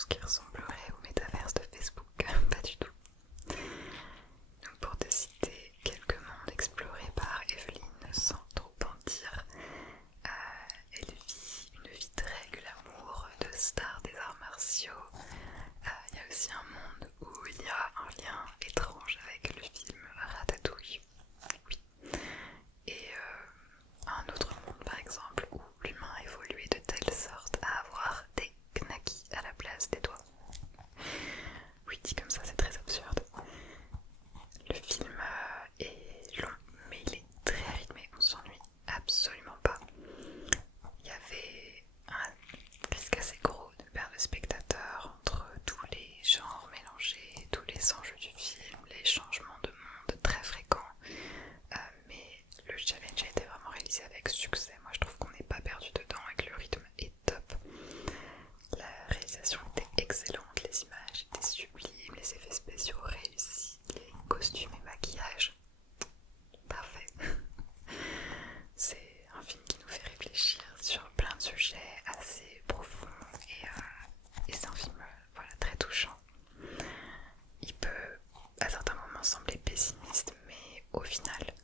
ce qui ressemblerait au métaverse de Facebook, pas du tout. Donc pour te citer quelques mondes explorés par Evelyne sans trop en dire, elle vit une vie très glamour de star des arts martiaux. Il y a aussi un monde où il y a un lien étrange avec le film Ratatouille. Oui. Et un autre monde par exemple où l'humain a évolué de telle sorte à avoir des knackis à la place des doigts. Oui, dit comme ça, c'est très absurde. Le film est long, mais il est très rythmé, on s'ennuie absolument pas. Il y avait un risque assez gros de perdre le spectateur entre tous les genres mélangés, tous les enjeux du film, les changements de monde très fréquents. Mais le challenge a été vraiment réalisé avec succès. Moi je trouve qu'on n'est pas perdu dedans et que le rythme est top. La réalisation était excellente, les images étaient sublimes, les effets spéciaux réussis, les costumes et maquillages parfait. C'est un film qui nous fait réfléchir sur plein de sujets assez profonds et c'est un film voilà, très touchant. Il peut à certains moments sembler pessimiste, mais au final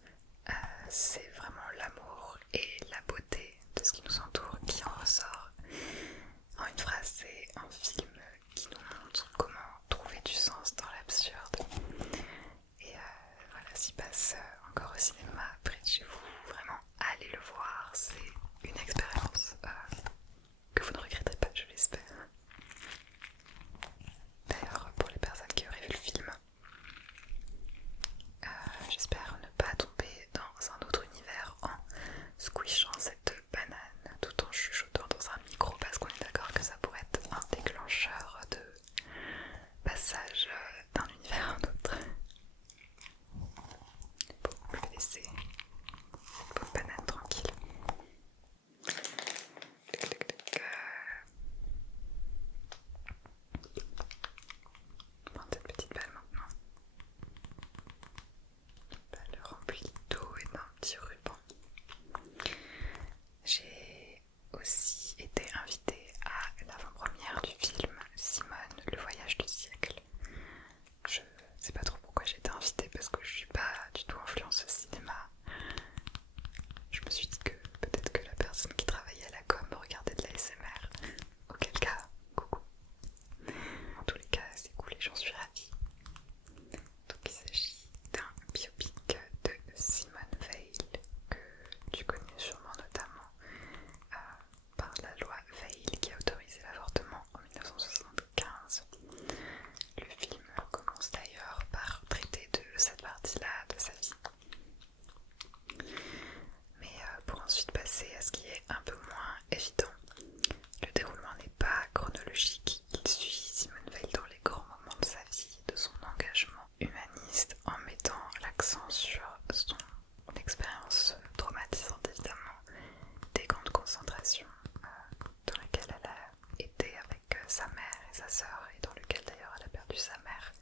c'est vraiment l'amour et la beauté de ce qui nous entoure qui en ressort. En une phrase, c'est un film qui nous montre comment trouver du sens dans l'absurde. Et voilà, s'il passe encore au cinéma près de chez vous, vraiment allez le voir, c'est une expérience que vous ne regretterez pas, je l'espère. D'ailleurs, pour les personnes qui auraient vu le film, j'espère ne pas tomber dans un autre univers en squishant cette banane tout en chuchotant dans un micro, parce qu'on est d'accord que ça pourrait être un déclencheur de passage d'un univers à un autre. Bon, je vais laisser cette pauvre banane tranquille. Prends cette petite balle maintenant. Balle remplie d'eau et d'un petit ruban. J'ai aussi été invitée à l'avant-première du film Simone, le voyage du siècle. Je sais pas trop pourquoi j'ai été invitée parce que je suis pas du tout influenceuse cinéma. Je me suis dit que peut-être que la personne qui travaillait à la com regardait de la ASMR. Auquel cas, coucou. En tous les cas, c'est cool et j'en suis ravie. Donc il s'agit d'un biopic de Simone Veil que tu connais sûrement notamment par la loi Veil qui a autorisé l'avortement en 1975. Le film commence d'ailleurs par traiter de cette partie-là de sa vie. Mais pour ensuite passer à ce qui est un peu moins évident. Le déroulement n'est pas chronologique, il suit Simone Veil dans les grands moments de sa vie, de son engagement humaniste en mettant l'accent sur son expérience traumatisante évidemment des camps de concentration dans lesquels elle a été avec sa mère et sa sœur et dans lequel d'ailleurs elle a perdu sa mère,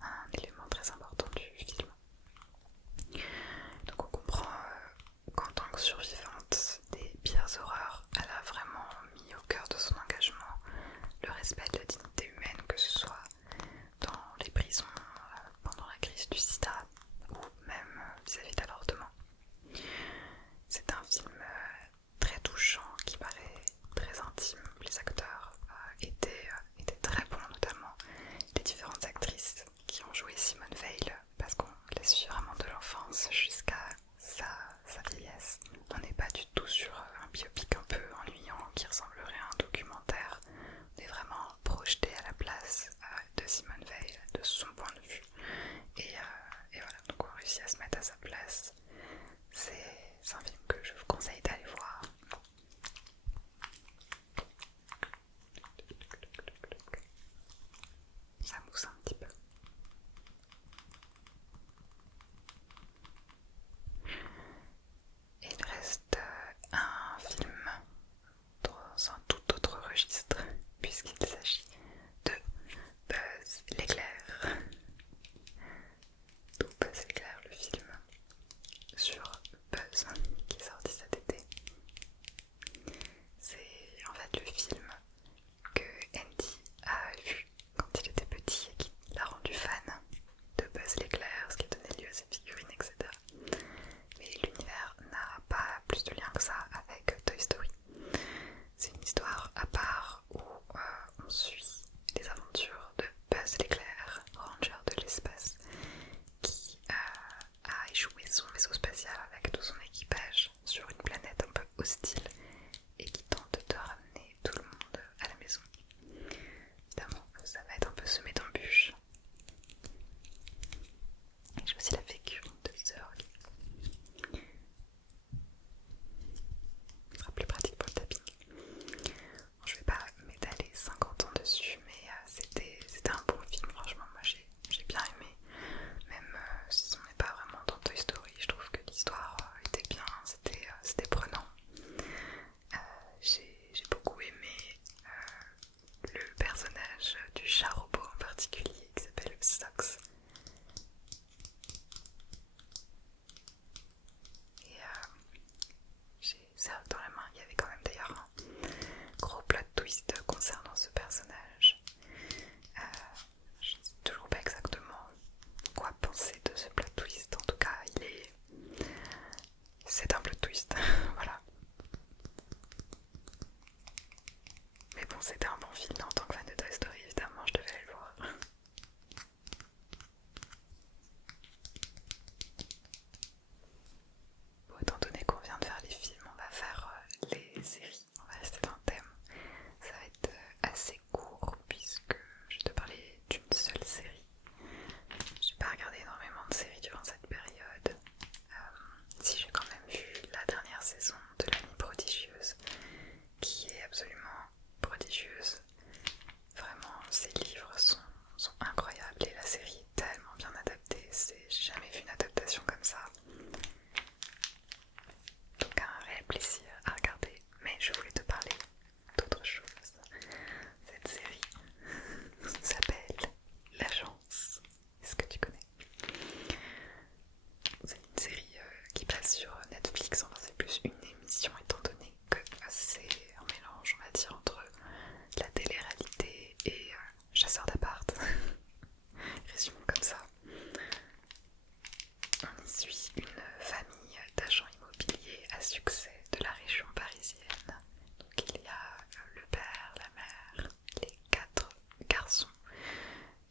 un élément très important du film. Donc on comprend qu'en tant que survivante des pires horreurs, elle a vraiment mis au cœur de son engagement le respect de la dignité humaine, que ce soit dans les prisons, pendant la crise du sida ou même vis-à-vis de l'avortement. C'est un film très touchant qui paraît très intime. Les acteurs étaient très bons, notamment les différentes actrices qui ont joué Simone.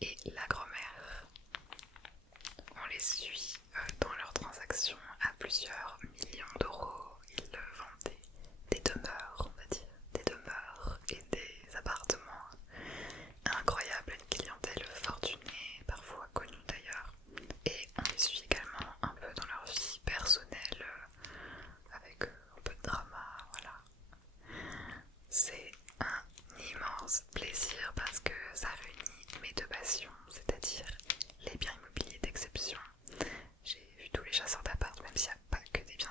et la grand-mère. On les suit dans leurs transactions à plusieurs millions d'euros. Ils vendent des demeures, on va dire, des demeures et des appartements incroyables, une clientèle fortunée, parfois connue d'ailleurs. Et on les suit également un peu dans leur vie personnelle, avec un peu de drama, voilà. C'est un immense plaisir parce que ça réunit mes deux passions, c'est-à-dire les biens immobiliers d'exception. J'ai vu tous les chasseurs d'appart, même s'il n'y a pas que des biens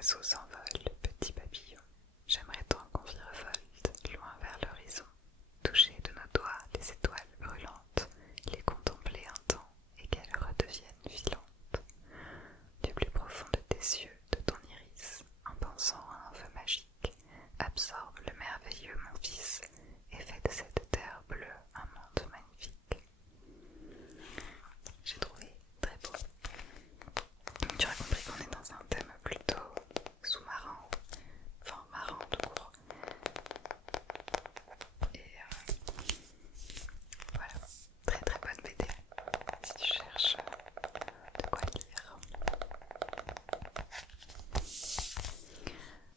oiseau s'envole, petit papillon. J'aimerais tant qu'on virevolte, loin vers l'horizon, toucher de nos doigts les étoiles brûlantes, les contempler un temps et qu'elles redeviennent filantes. Du plus profond de tes yeux, de ton iris, en pensant à un feu magique, absorbe le merveilleux mon fils et fais de cette terre bleue un monde magnifique. J'ai trouvé très beau. Tu as compris qu'on est dans un thème plutôt sous-marin, enfin marin tout court. Et voilà, très très bonne BD si tu cherches de quoi lire.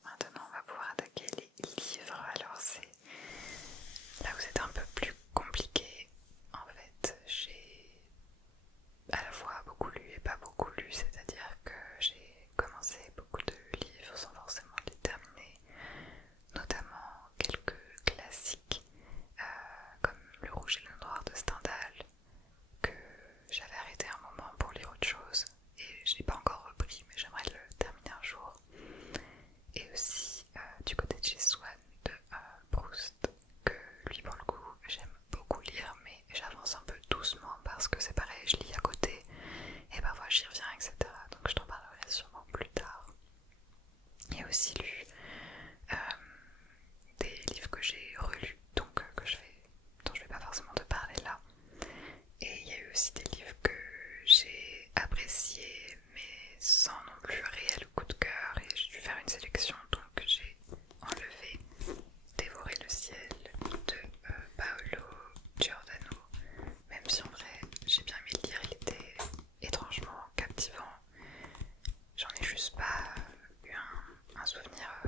Maintenant on va pouvoir attaquer les livres. Alors c'est là où c'est un peu plus compliqué. En fait j'ai à la fois beaucoup lu et pas beaucoup lu, c'est-à-dire que j'ai commencé beaucoup de livres sans forcément les terminer, notamment quelques classiques comme Le Rouge et le Noir de Stendhal, que j'avais arrêté un moment pour lire autre chose et je l'ai pas encore repris, mais j'aimerais le terminer un jour. Et aussi du côté de chez Swann de Proust, que lui pour le coup j'aime beaucoup lire, mais j'avance un peu doucement parce que c'est pareil, je lis à côté et parfois j'y reviens, etc. Donc je t'en parlerai sûrement plus tard. Et aussi lu des livres que j'ai relus, donc dont je vais pas forcément te parler là. Et il y a eu aussi des livres que j'ai appréciés mais sans non plus réel coup de cœur, et j'ai dû faire une sélection, donc j'ai enlevé Dévorer le ciel de Paolo Giordano, même si en vrai j'ai bien aimé le lire, il était étrangement captivant. J'en ai juste pas eu un souvenir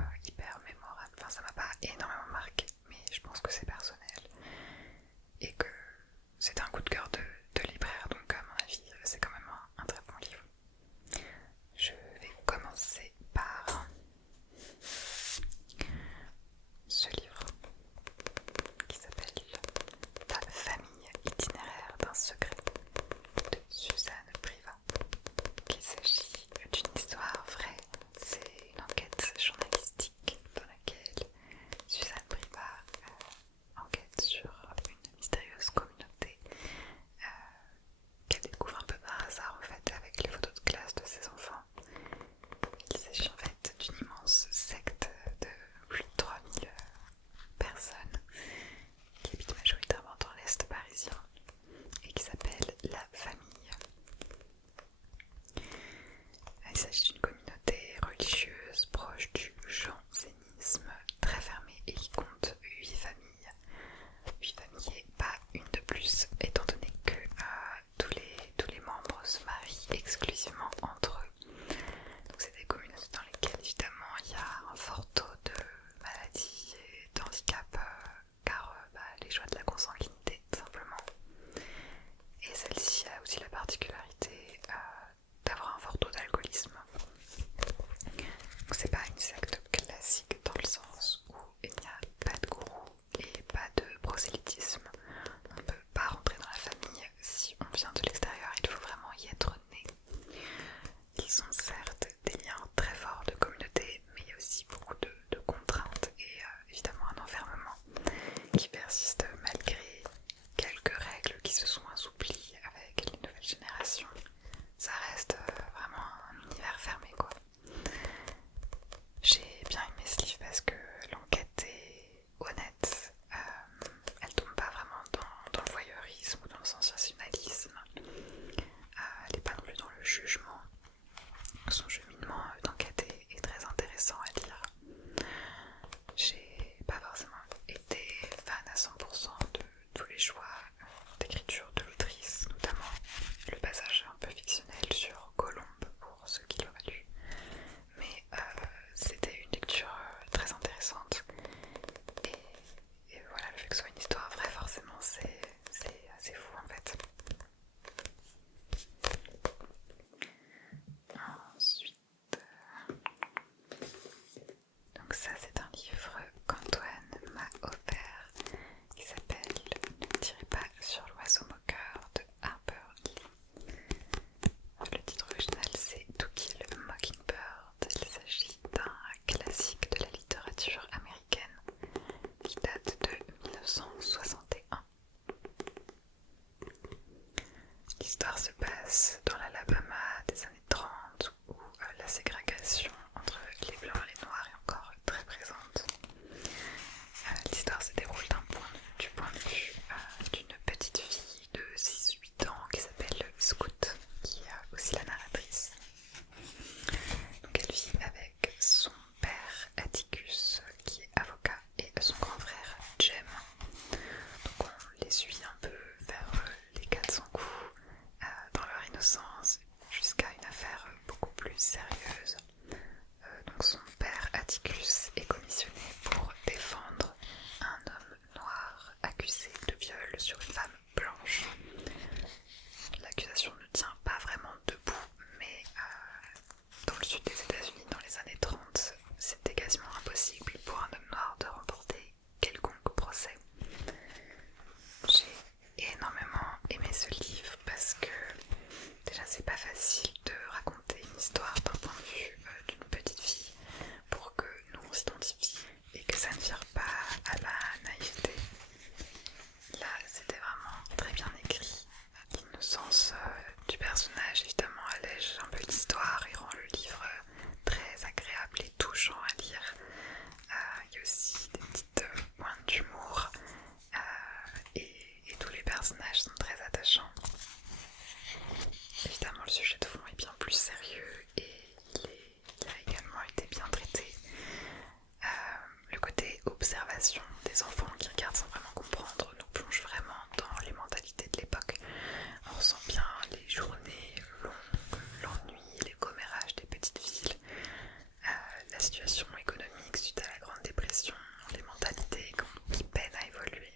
situation économique suite à la Grande Dépression, les mentalités qui peinent à évoluer.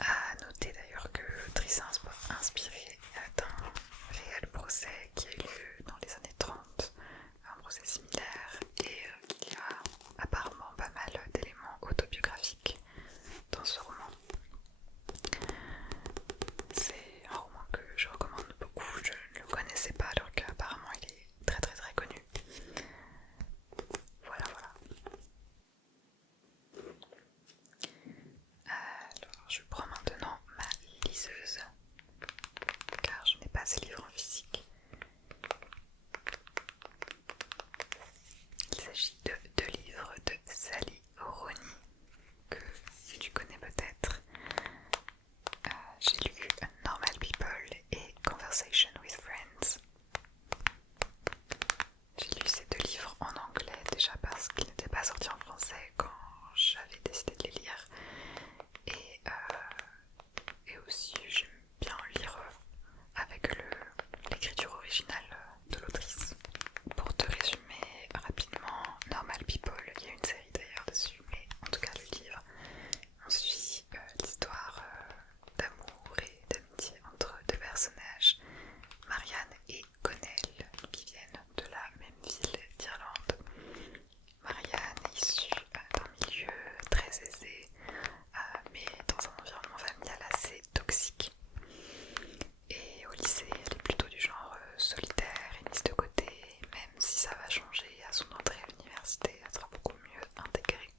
À noter d'ailleurs que l'autrice est inspirée d'un réel procès qui a eu lieu dans les années 30, un procès similaire, et qu'il y a apparemment pas mal d'éléments autobiographiques dans ce roman. C'est un roman que je recommande beaucoup, je ne le connaissais pas alors qu'apparemment il est très très très connu. Voilà. Alors je prends maintenant ma liseuse car je n'ai pas ce livre en physique. Il s'agit de deux livres de Sally Rooney que tu connais peut-être. J'ai lu Normal People et Conversation with Friends. J'ai lu ces deux livres en anglais déjà parce qu'ils n'étaient pas sortis en français quand j'avais décidé de les lire. Et aussi j'aime bien lire avec l'écriture originale de l'autrice. Pour te résumer rapidement, Normal People, il y a une série d'ailleurs dessus, mais en tout cas le livre, on suit l'histoire d'amour et d'amitié entre deux personnages, Marianne et Connell, qui viennent de la même ville d'Irlande. Marianne est issue d'un milieu très aisé, mais dans un environnement familial assez toxique. Et au lycée, elle est plutôt du genre solitaire et mise de côté, même si ça va changer à son entrée à l'université, elle sera beaucoup mieux intégrée.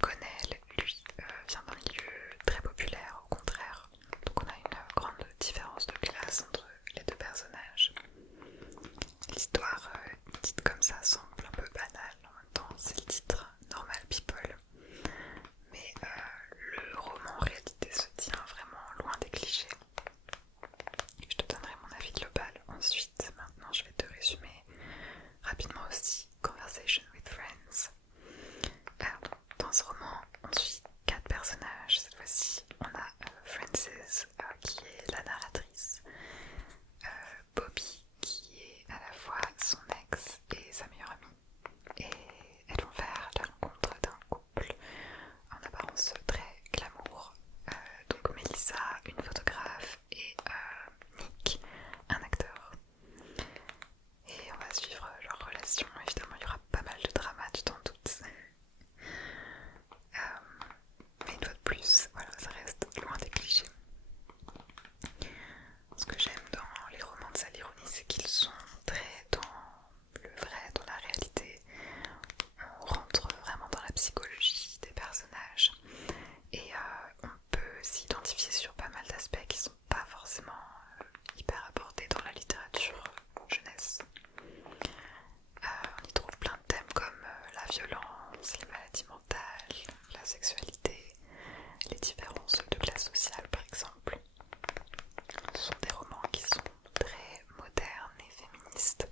Connell, lui, vient d'un milieu très populaire, au contraire. Donc on a une grande différence de classe entre les deux personnages. L'histoire dite comme ça semble un peu banale, en même temps c'est le titre, Normal People. Mais le roman en réalité se tient vraiment loin des clichés. Je te donnerai mon avis global ensuite. Maintenant je vais te résumer rapidement aussi Conversation with Friends. Alors dans ce roman on suit 4 personnages. Cette fois-ci on a Frances qui est la narratrice, Bobby qui est à la fois son ex et sa meilleure amie, et elles vont faire la rencontre d'un couple en apparence très glamour, donc Melissa, une photographe, et Nick, un acteur. Et on va suivre leur relation. Évidemment il y aura pas mal de drama, tu t'en doutes. Mais une fois de plus, voilà, ça reste loin des clichés. Ce que j'aime dans les romans de Sally Rooney, c'est qu'ils sont très dans le vrai, dans la réalité. On rentre vraiment dans la psychologie des personnages et on peut s'identifier sur pas mal d'aspects qui sont pas forcément hyper abordés dans la littérature jeunesse. On y trouve plein de thèmes comme la violence, les maladies mentales, la sexualité, les différences de classe sociale par exemple. Ce sont des romans qui sont très modernes et féministes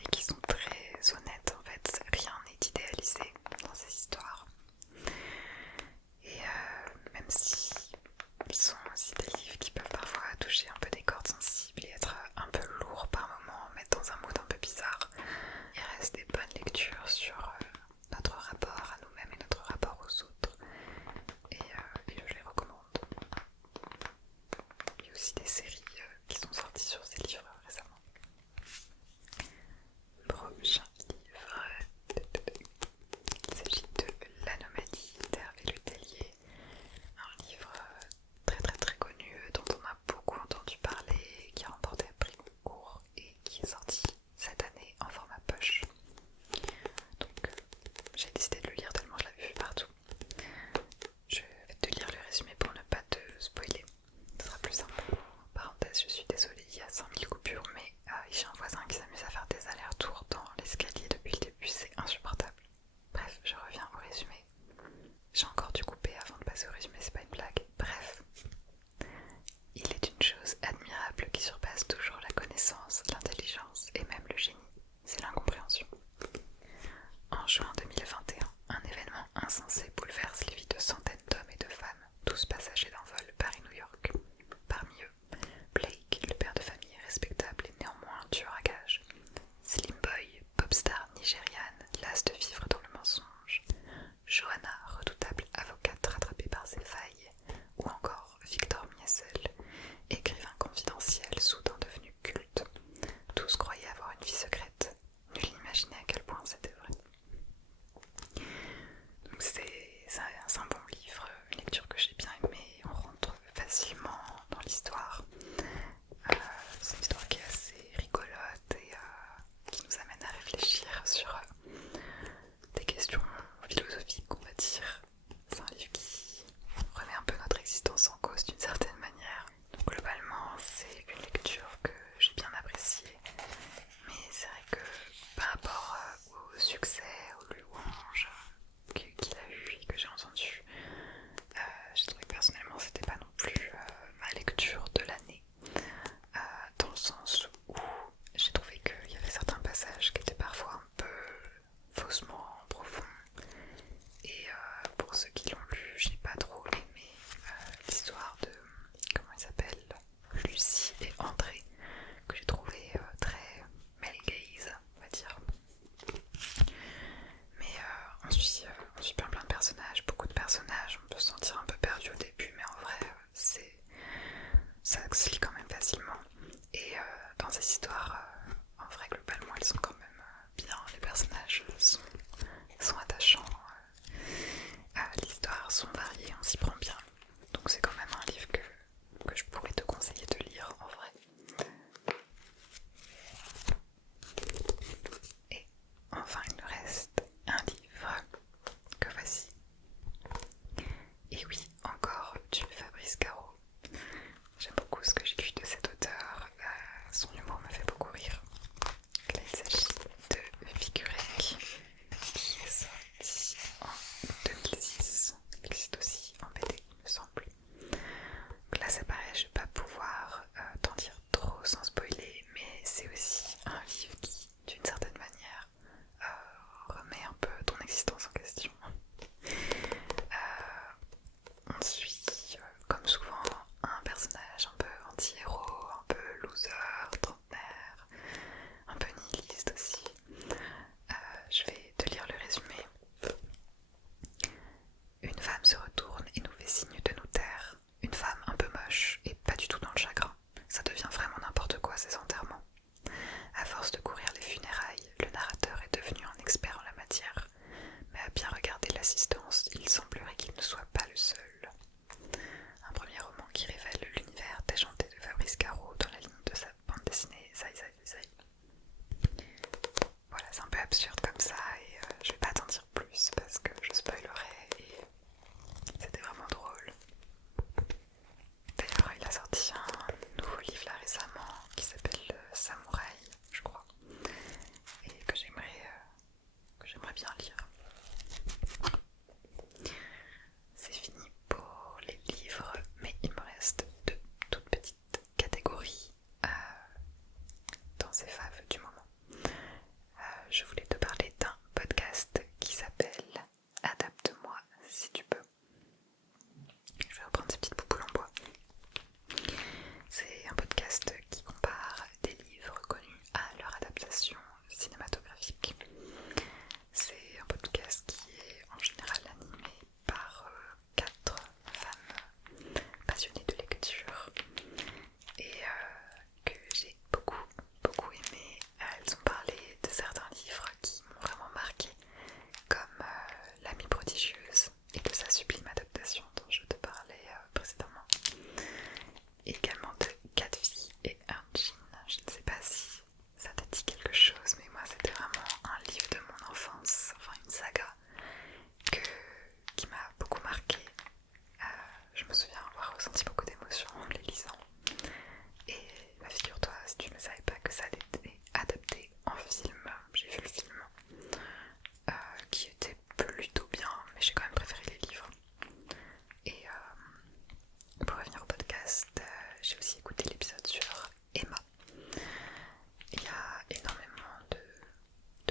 et qui sont très honnêtes en fait, rien n'est idéalisé dans ces histoires. Et même si ce sont aussi des livres qui peuvent parfois toucher un peu des cordes sensibles et être un peu lourds par moments, mettre dans un mood un peu bizarre, il reste des bonnes lectures sur notre rapport à nous-mêmes et notre rapport aux autres.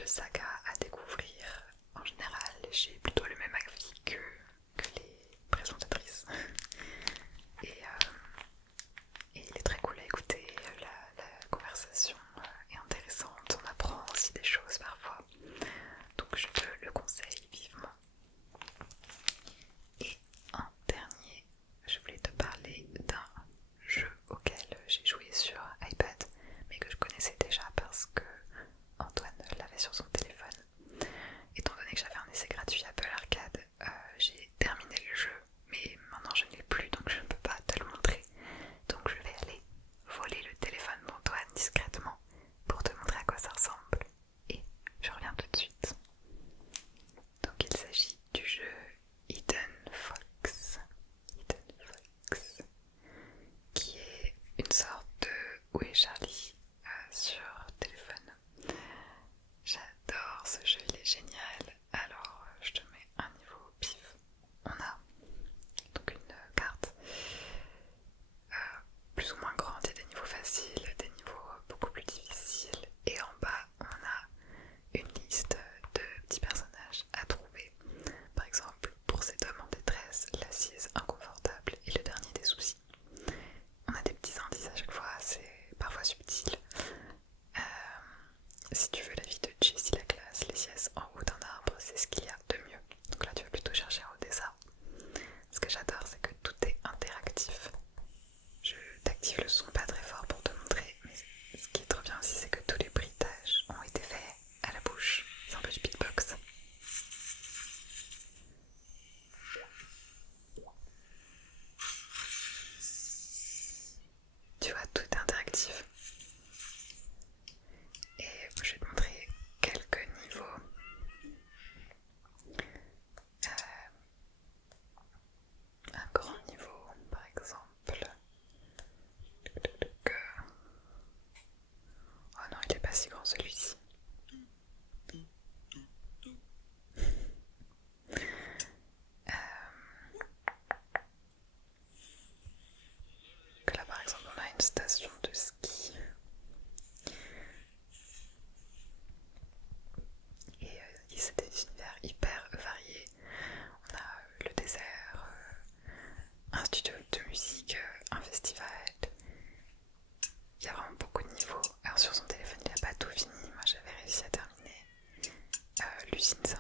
de saga à découvrir. En général, j'ai plutôt le même avis que les présentatrices. Et il est très cool à écouter, la conversation est intéressante, on apprend aussi des choses parfois. Donc je te le conseille vivement. Et en dernier, je voulais te parler d'un jeu auquel j'ai joué sur iPad, mais que je connaissais déjà parce que Antoine l'avait sur son téléphone. Étant donné que j'avais un essai gratuit Apple Arcade, j'ai terminé le jeu, mais maintenant je ne l'ai plus donc je ne peux pas te le montrer. Donc je vais aller voler le téléphone d'Antoine discrètement pour te montrer à quoi ça ressemble. Et je reviens tout de suite. Donc il s'agit du jeu Hidden Fox. Hidden Fox, qui est une sorte de Où est Charlie sur téléphone. J'adore ce jeu, il est génial. Alors je te mets un niveau au pif. On a donc une carte plus ou moins grande, il y a des niveaux faciles, des niveaux beaucoup plus difficiles. Et en bas on a une liste de petits personnages à trouver. Par exemple, pour cet homme en détresse, l'assise inconfortable et le dernier des soucis. On a des petits indices à chaque fois, c'est parfois subtil. Si tu veux la vie de Jessie la classe, les siestes en haut d'un arbre, c'est ce qu'il y a de mieux. Donc là tu vas plutôt chercher en haut des arbres. Ce que j'adore, c'est que tout est interactif. Je t'active le son pas très fort pour te montrer, mais ce qui est trop bien aussi, c'est que tous les bruitages ont été faits à la bouche. C'est un peu du beatbox. Tu vois, tout est interactif. Et je vais te montrer quelques niveaux. Un grand niveau, par exemple. Oh non, il est pas si grand celui-ci. Là par exemple on a une station de ski. Et c'est des univers hyper variés. On a le désert, un studio de musique, un festival. Il y a vraiment beaucoup de niveaux. Alors sur son téléphone il n'a pas tout fini, moi j'avais réussi à terminer. L'usine c'est